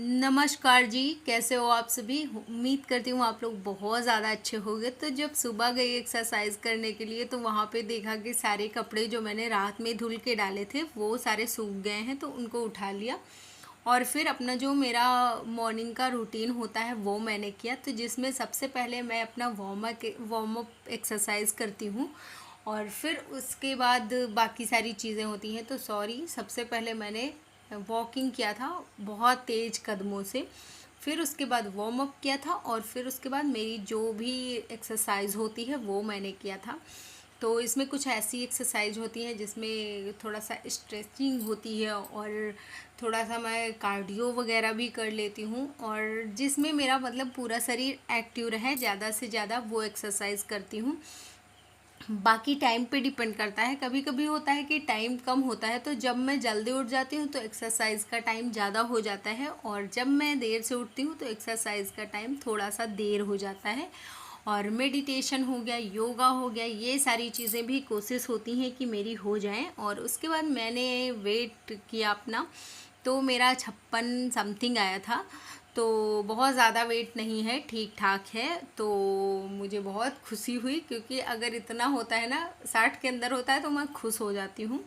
नमस्कार जी, कैसे हो आप सभी। उम्मीद करती हूँ आप लोग बहुत ज़्यादा अच्छे होंगे। तो जब सुबह गई एक्सरसाइज करने के लिए तो वहाँ पे देखा कि सारे कपड़े जो मैंने रात में धुल के डाले थे वो सारे सूख गए हैं, तो उनको उठा लिया। और फिर अपना जो मेरा मॉर्निंग का रूटीन होता है वो मैंने किया, तो जिसमें सबसे पहले मैं अपना वार्म अप एक्सरसाइज करती हूँ। और फिर उसके बाद बाकी सारी चीज़ें होती हैं। तो सॉरी, सबसे पहले मैंने वॉकिंग किया था बहुत तेज़ कदमों से। फिर उसके बाद वार्म अप किया था और फिर उसके बाद मेरी जो भी एक्सरसाइज होती है वो मैंने किया था। तो इसमें कुछ ऐसी एक्सरसाइज होती है जिसमें थोड़ा सा स्ट्रेचिंग होती है और थोड़ा सा मैं कार्डियो वगैरह भी कर लेती हूँ, और जिसमें मेरा मतलब पूरा शरीर एक्टिव रहे, ज़्यादा से ज़्यादा वो एक्सरसाइज करती हूँ। बाकी टाइम पे डिपेंड करता है, कभी कभी होता है कि टाइम कम होता है, तो जब मैं जल्दी उठ जाती हूँ तो एक्सरसाइज का टाइम ज़्यादा हो जाता है, और जब मैं देर से उठती हूँ तो एक्सरसाइज का टाइम थोड़ा सा देर हो जाता है। और मेडिटेशन हो गया, योगा हो गया, ये सारी चीज़ें भी कोशिश होती हैं कि मेरी हो जाएं। और उसके बाद मैंने वेट किया अपना, तो मेरा 56 समथिंग आया था। तो बहुत ज़्यादा वेट नहीं है, ठीक ठाक है। तो मुझे बहुत खुशी हुई, क्योंकि अगर इतना होता है ना, 60 के अंदर होता है, तो मैं खुश हो जाती हूँ।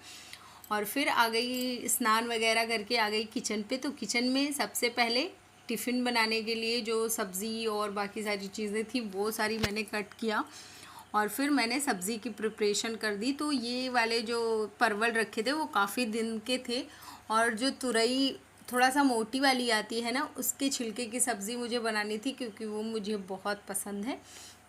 और फिर आ गई स्नान वगैरह करके आ गई किचन पे। तो किचन में सबसे पहले टिफ़िन बनाने के लिए जो सब्ज़ी और बाकी सारी चीज़ें थी वो सारी मैंने कट किया, और फिर मैंने सब्ज़ी की प्रिपरेशन कर दी। तो ये वाले जो परवल रखे थे वो काफ़ी दिन के थे, और जो तुरई थोड़ा सा मोटी वाली आती है ना, उसके छिलके की सब्ज़ी मुझे बनानी थी, क्योंकि वो मुझे बहुत पसंद है।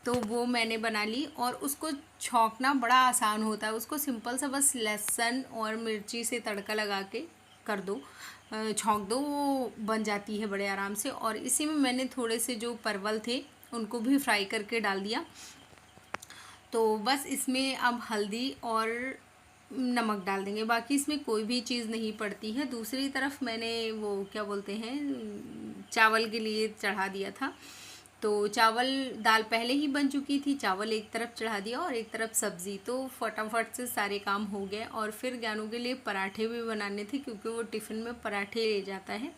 तो वो मैंने बना ली, और उसको छौंकना बड़ा आसान होता है। उसको सिंपल सा बस लहसुन और मिर्ची से तड़का लगा के कर दो, छौंक दो, वो बन जाती है बड़े आराम से। और इसी में मैंने थोड़े से जो परवल थे उनको भी फ्राई करके डाल दिया। तो बस इसमें अब हल्दी और नमक डाल देंगे, बाकी इसमें कोई भी चीज़ नहीं पड़ती है। दूसरी तरफ मैंने वो क्या बोलते हैं, चावल के लिए चढ़ा दिया था। तो चावल, दाल पहले ही बन चुकी थी, चावल एक तरफ चढ़ा दिया और एक तरफ सब्ज़ी, तो फटाफट से सारे काम हो गए। और फिर ज्ञानू के लिए पराठे भी बनाने थे, क्योंकि वो टिफ़िन में पराठे ले जाता है।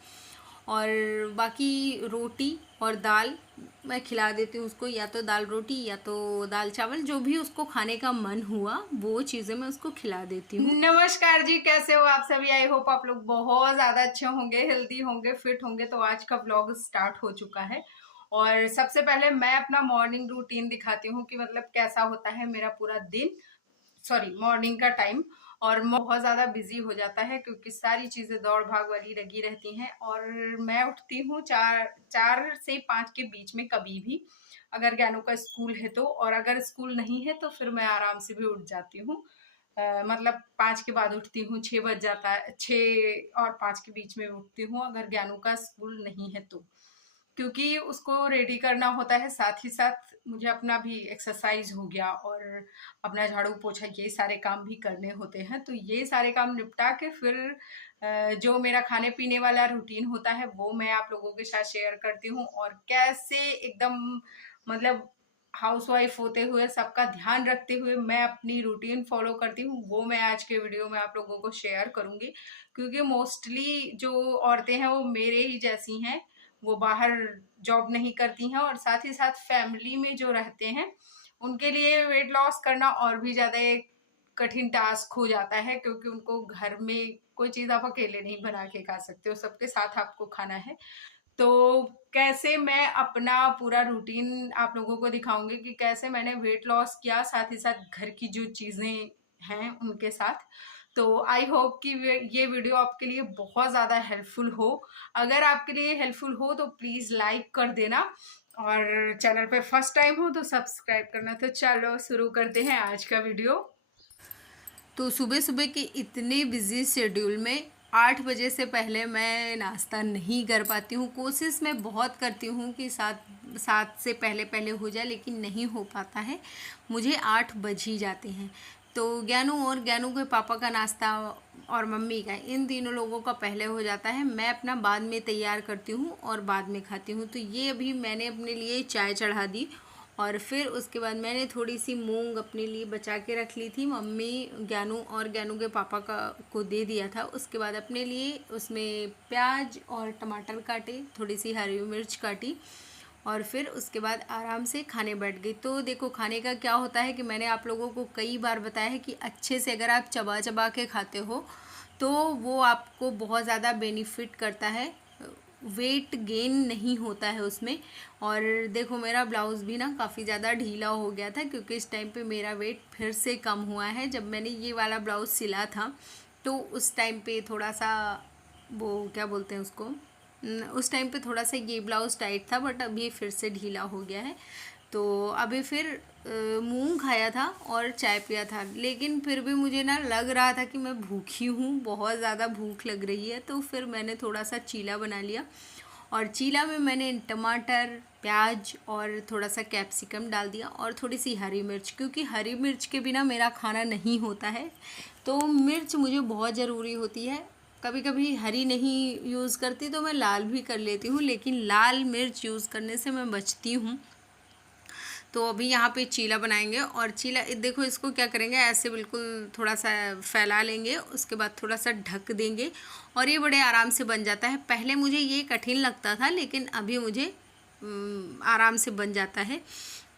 और बाकी रोटी और दाल मैं खिला देती हूँ उसको, या तो दाल रोटी या तो दाल चावल, जो भी उसको खाने का मन हुआ वो चीज़ें मैं उसको खिला देती हूँ। नमस्कार जी, कैसे हो आप सभी। आई होप आप लोग बहुत ज़्यादा अच्छे होंगे, हेल्दी होंगे, फिट होंगे। तो आज का व्लॉग स्टार्ट हो चुका है, और सबसे पहले मैं अपना मॉर्निंग रूटीन दिखाती हूँ कि मतलब कैसा होता है मेरा पूरा दिन, सॉरी मॉर्निंग का टाइम। और बहुत ज़्यादा बिजी हो जाता है, क्योंकि सारी चीज़ें दौड़ भाग वाली लगी रहती हैं। और मैं उठती हूँ 4 से 5 के बीच में कभी भी, अगर ज्ञानू का स्कूल है तो। और अगर स्कूल नहीं है तो फिर मैं आराम से भी उठ जाती हूँ। मतलब 5 के बाद उठती हूँ, 6 बज जाता है, 6 और 5 के बीच में उठती हूँ अगर ज्ञानू का स्कूल नहीं है तो, क्योंकि उसको रेडी करना होता है, साथ ही साथ मुझे अपना भी एक्सरसाइज हो गया और अपना झाड़ू पोछा ये सारे काम भी करने होते हैं। तो ये सारे काम निपटा के फिर जो मेरा खाने पीने वाला रूटीन होता है वो मैं आप लोगों के साथ शेयर करती हूँ। और कैसे एकदम मतलब हाउसवाइफ होते हुए सबका ध्यान रखते हुए मैं अपनी रूटीन फॉलो करती हूँ, वो मैं आज के वीडियो में आप लोगों को शेयर करूंगी। क्योंकि मोस्टली जो औरतें हैं वो मेरे ही जैसी हैं, वो बाहर जॉब नहीं करती हैं, और साथ ही साथ फैमिली में जो रहते हैं उनके लिए वेट लॉस करना और भी ज़्यादा एक कठिन टास्क हो जाता है, क्योंकि उनको घर में कोई चीज़ आप अकेले नहीं बना के खा सकते हो, सबके साथ आपको खाना है। तो कैसे मैं अपना पूरा रूटीन आप लोगों को दिखाऊंगी कि कैसे मैंने वेट लॉस किया, साथ ही साथ घर की जो चीज़ें हैं उनके साथ। तो आई होप कि ये वीडियो आपके लिए बहुत ज़्यादा हेल्पफुल हो। अगर आपके लिए हेल्पफुल हो तो प्लीज़ लाइक कर देना, और चैनल पे फर्स्ट टाइम हो तो सब्सक्राइब करना। तो चलो शुरू करते हैं आज का वीडियो। तो सुबह सुबह के इतने बिजी शेड्यूल में 8 बजे से पहले मैं नाश्ता नहीं कर पाती हूँ। कोशिश मैं बहुत करती हूँ कि 7 से पहले पहले हो जाए, लेकिन नहीं हो पाता है, मुझे 8 बज ही जाते हैं। तो ज्ञानू और ज्ञानू के पापा का नाश्ता और मम्मी का, इन तीनों लोगों का पहले हो जाता है। मैं अपना बाद में तैयार करती हूँ और बाद में खाती हूँ। तो ये अभी मैंने अपने लिए चाय चढ़ा दी, और फिर उसके बाद मैंने थोड़ी सी मूंग अपने लिए बचा के रख ली थी। मम्मी ज्ञानू और ज्ञानू के पापा को दे दिया था। उसके बाद अपने लिए उसमें प्याज और टमाटर काटे, थोड़ी सी हरी मिर्च काटी और फिर उसके बाद आराम से खाने बैठ गई। तो देखो खाने का क्या होता है कि मैंने आप लोगों को कई बार बताया है कि अच्छे से अगर आप चबा चबा के खाते हो तो वो आपको बहुत ज़्यादा बेनिफिट करता है, वेट गेन नहीं होता है उसमें। और देखो मेरा ब्लाउज़ भी ना काफ़ी ज़्यादा ढीला हो गया था क्योंकि इस टाइम पे मेरा वेट फिर से कम हुआ है। जब मैंने ये वाला ब्लाउज़ सिला था तो उस टाइम पे थोड़ा सा वो क्या बोलते हैं उसको, उस टाइम पे थोड़ा सा ये ब्लाउज़ टाइट था, बट अभी फिर से ढीला हो गया है। तो अभी फिर मूंग खाया था और चाय पिया था, लेकिन फिर भी मुझे ना लग रहा था कि मैं भूखी हूँ, बहुत ज़्यादा भूख लग रही है। तो फिर मैंने थोड़ा सा चीला बना लिया और चीला में मैंने टमाटर, प्याज और थोड़ा सा कैप्सिकम डाल दिया और थोड़ी सी हरी मिर्च, क्योंकि हरी मिर्च के बिना मेरा खाना नहीं होता है। तो मिर्च मुझे बहुत ज़रूरी होती है। कभी कभी हरी नहीं यूज़ करती तो मैं लाल भी कर लेती हूँ, लेकिन लाल मिर्च यूज़ करने से मैं बचती हूँ। तो अभी यहाँ पे चीला बनाएंगे और चीला देखो इसको क्या करेंगे, ऐसे बिल्कुल थोड़ा सा फैला लेंगे, उसके बाद थोड़ा सा ढक देंगे और ये बड़े आराम से बन जाता है। पहले मुझे ये कठिन लगता था लेकिन अभी मुझे आराम से बन जाता है।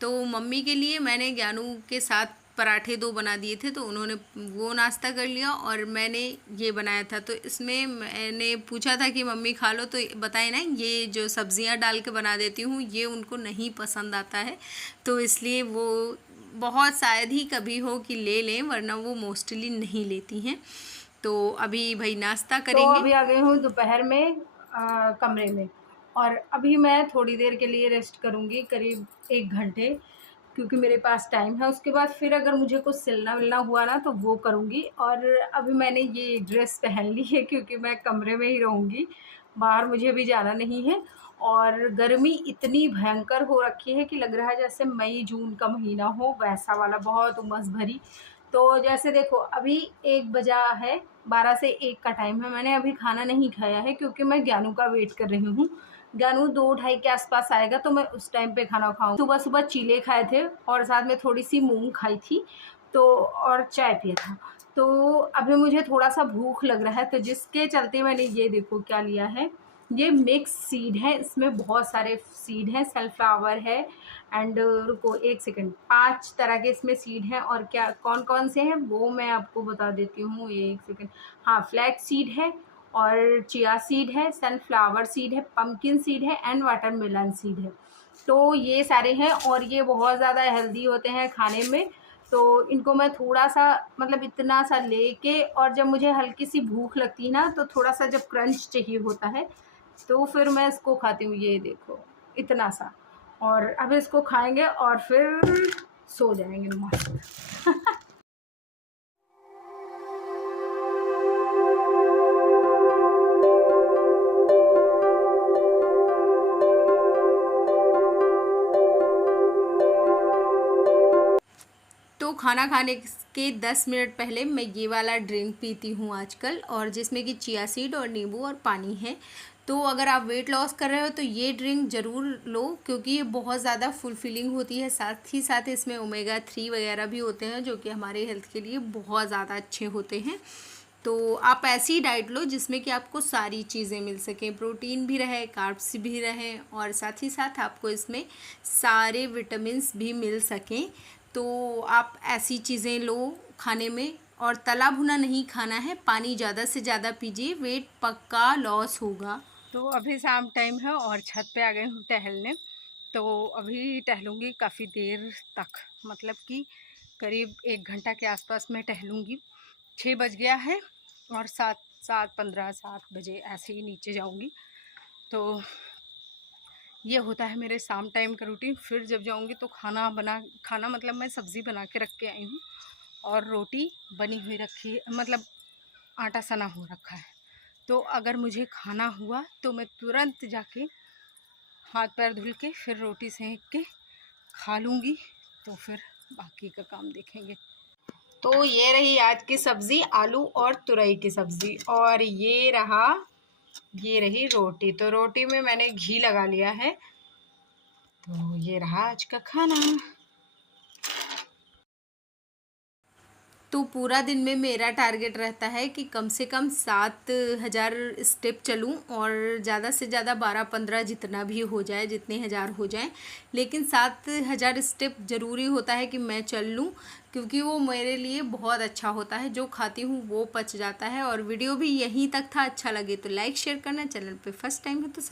तो मम्मी के लिए मैंने ज्ञानू के साथ पराठे 2 बना दिए थे, तो उन्होंने वो नाश्ता कर लिया और मैंने ये बनाया था। तो इसमें मैंने पूछा था कि मम्मी खा लो, तो बताए ना ये जो सब्जियां डाल के बना देती हूँ ये उनको नहीं पसंद आता है, तो इसलिए वो बहुत शायद ही कभी हो कि ले लें, वरना वो मोस्टली नहीं लेती हैं। तो अभी भाई नाश्ता तो करेंगे। अभी आ गई हूँ दोपहर में कमरे में, और अभी मैं थोड़ी देर के लिए रेस्ट करूँगी, करीब 1 घंटे, क्योंकि मेरे पास टाइम है। उसके बाद फिर अगर मुझे कुछ सिलना विलना हुआ ना तो वो करूँगी। और अभी मैंने ये ड्रेस पहन ली है क्योंकि मैं कमरे में ही रहूँगी, बाहर मुझे भी जाना नहीं है। और गर्मी इतनी भयंकर हो रखी है कि लग रहा है जैसे मई जून का महीना हो, वैसा वाला, बहुत उमस भरी। तो जैसे देखो अभी 1 बजा है, 12 से 1 का टाइम है। मैंने अभी खाना नहीं खाया है क्योंकि मैं ज्ञानू का वेट कर रही हूँ। ज्ञानू 2-2:30 के आसपास आएगा तो मैं उस टाइम पे खाना खाऊँ। सुबह सुबह चीले खाए थे और साथ में थोड़ी सी मूंग खाई थी, तो और चाय पिया था। तो अभी मुझे थोड़ा सा भूख लग रहा है, तो जिसके चलते मैंने ये देखो क्या लिया है, ये मिक्स सीड है। इसमें बहुत सारे सीड हैं, सनफ्लावर है एंड रुको 1 सेकंड, 5 तरह के इसमें सीड हैं। और क्या कौन कौन से हैं वो मैं आपको बता देती हूँ, 1 सेकंड। हाँ, फ्लैक्स सीड है और चिया सीड है, सनफ्लावर सीड है, पम्पकिन सीड है एंड वाटरमेलन सीड है। तो ये सारे हैं और ये बहुत ज़्यादा हेल्दी होते हैं खाने में। तो इनको मैं थोड़ा सा, मतलब इतना सा लेके, और जब मुझे हल्की सी भूख लगती है ना तो थोड़ा सा जब क्रंच चाहिए होता है तो फिर मैं इसको खाती हूँ। ये देखो इतना सा, और अब इसको खाएंगे और फिर सो जाएंगे मस्त। तो खाना खाने के 10 मिनट पहले मैं ये वाला ड्रिंक पीती हूँ आजकल, और जिसमें कि चिया सीड और नींबू और पानी है। तो अगर आप वेट लॉस कर रहे हो तो ये ड्रिंक ज़रूर लो, क्योंकि ये बहुत ज़्यादा फुलफिलिंग होती है। साथ ही साथ इसमें ओमेगा 3 वगैरह भी होते हैं जो कि हमारे हेल्थ के लिए बहुत ज़्यादा अच्छे होते हैं। तो आप ऐसी डाइट लो जिसमें कि आपको सारी चीज़ें मिल सकें, प्रोटीन भी रहे, कार्ब्स भी रहें और साथ ही साथ आपको इसमें सारे विटामिन्स भी मिल सकें। तो आप ऐसी चीज़ें लो खाने में, और तला भुना नहीं खाना है। पानी ज़्यादा से ज़्यादा पीजिए, वेट पक्का लॉस होगा। तो अभी शाम टाइम है और छत पे आ गए हूँ टहलने। तो अभी टहलूँगी काफ़ी देर तक, मतलब कि करीब 1 घंटा के आसपास मैं टहलूँगी। 6 बज गया है और 7:15 7 बजे ऐसे ही नीचे जाऊँगी। तो ये होता है मेरे शाम टाइम का रूटीन। फिर जब जाऊँगी तो खाना मतलब मैं सब्ज़ी बना के रख के आई हूँ और रोटी बनी हुई रखी है, मतलब आटा सना हो रखा है। तो अगर मुझे खाना हुआ तो मैं तुरंत जाके हाथ पैर धुल के फिर रोटी सेंक के खा लूँगी, तो फिर बाकी का काम देखेंगे। तो ये रही आज की सब्ज़ी, आलू और तुरई की सब्ज़ी, और ये रही रोटी। तो रोटी में मैंने घी लगा लिया है, तो ये रहा आज का खाना। तो पूरा दिन में मेरा टारगेट रहता है कि कम से कम 7,000 स्टेप चलूं और ज़्यादा से ज़्यादा 12-15 जितना भी हो जाए, जितने हज़ार हो जाएं, लेकिन 7,000 स्टेप ज़रूरी होता है कि मैं चल लूं, क्योंकि वो मेरे लिए बहुत अच्छा होता है। जो खाती हूँ वो पच जाता है। और वीडियो भी यहीं तक था। अच्छा लगे तो लाइक शेयर करना, चैनल पे फर्स्ट टाइम है तो